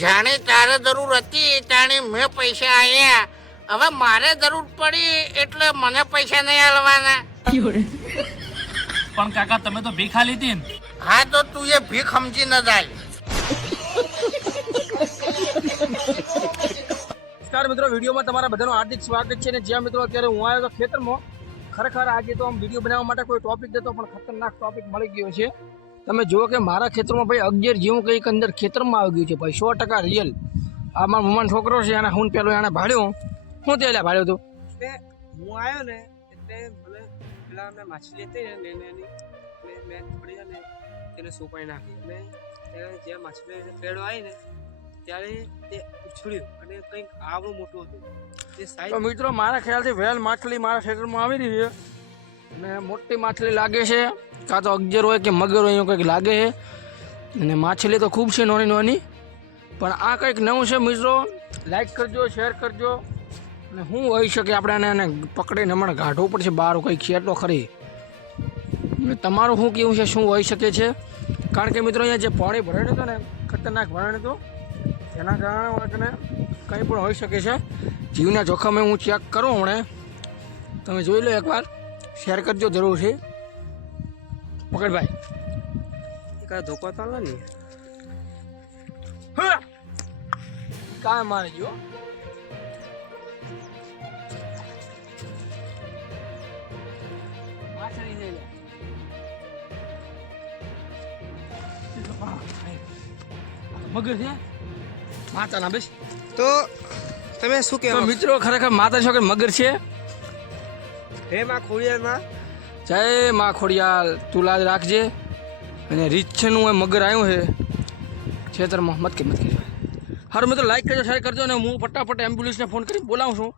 જાણે તારે જરૂર હતી તાણે મેં પૈસા આયા, હવે મારે જરૂર પડી એટલે મને પૈસા નહીં આલવાના. પણ કાકા તમે તો ભીખ આલી હતી ને. હા તો તું એ ભીખ સમજી ન જાય. નમસ્કાર મિત્રો, વિડીયોમાં તમારા બધાનું હાર્દિક સ્વાગત છે. ને જ્યાં મિત્રો અત્યારે હું આવ્યો તો ખેતરમાં. ખરેખર આજે તો આમ વિડીયો બનાવવા માટે કોઈ ટોપિક દેતો પણ ખતરનાક ટોપિક મળી ગયો છે. તમે જુઓ કે મારા ખેતરમાં ભાઈ 11 જેવું કંઈક અંદર ખેતરમાં આવી ગયું છે ભાઈ, 100% રિયલ. આ મારા મમ્માનો છોકરો છે, એને હું પેલો એને ભાડ્યો. શું તે ભાડ્યો તું? હું આવ્યો ને એટલે મને પેલા મેં માછલી હતી ને એની મેં પડી ને તેને સોપાઈ નાખી. મેં જ્યાં માછલી પેડો આવી ને ત્યારે તે ઉછળ્યું અને કંઈક આવડું મોટું હતું. તે તો સાઈઝ મિત્રો મારા ખ્યાલથી વેલ માછલી મારા ખેતરમાં આવી રહી છે અને મોટી માછલી લાગે છે, કાં તો 11 હોય કે મગર હોય એવું કંઈક લાગે છે. અને માછલી તો ખૂબ છે નાની નાની, પણ આ કંઈક નવું છે મિત્રો. લાઈક કરજો, શેર કરજો. અને શું હોઈ શકે આપણે એને પકડીને હમણાં કાઢવું પડશે બહાર, કંઈક છે એટલો ખરી. અને તમારું શું કેવું છે, શું હોઈ શકે છે? કારણ કે મિત્રો અહીંયા જે પાણી ભરાયું હતું ને, ખતરનાક ભરાયું હતું, એના કારણે કંઈ પણ હોઈ શકે છે. જીવના જોખમે હું ચેક કરું હમણાં, તમે જોઈ લો એકવાર, શેર કરજો જરૂર છે. પકડ ભાઈ, એકાદ ધોકો તો આલો ને. કાં મારે જો મગર છે માતાના બેસ. તો તમે શું તો કહેવા મિત્રો ખરેખર માતા છો કે મગર છે? હે માં ખોડિયારમાં જય માં ખોડિયાલ, તું લાજ રાખજે. અને રીછનું એ મગર આવ્યું છે ખેતરમાં, મત કે સારું મિત્રો, લાઈક કરજો, શેર કરજો. અને હું ફટાફટ એમ્બ્યુલન્સને ફોન કરી બોલાવું છું.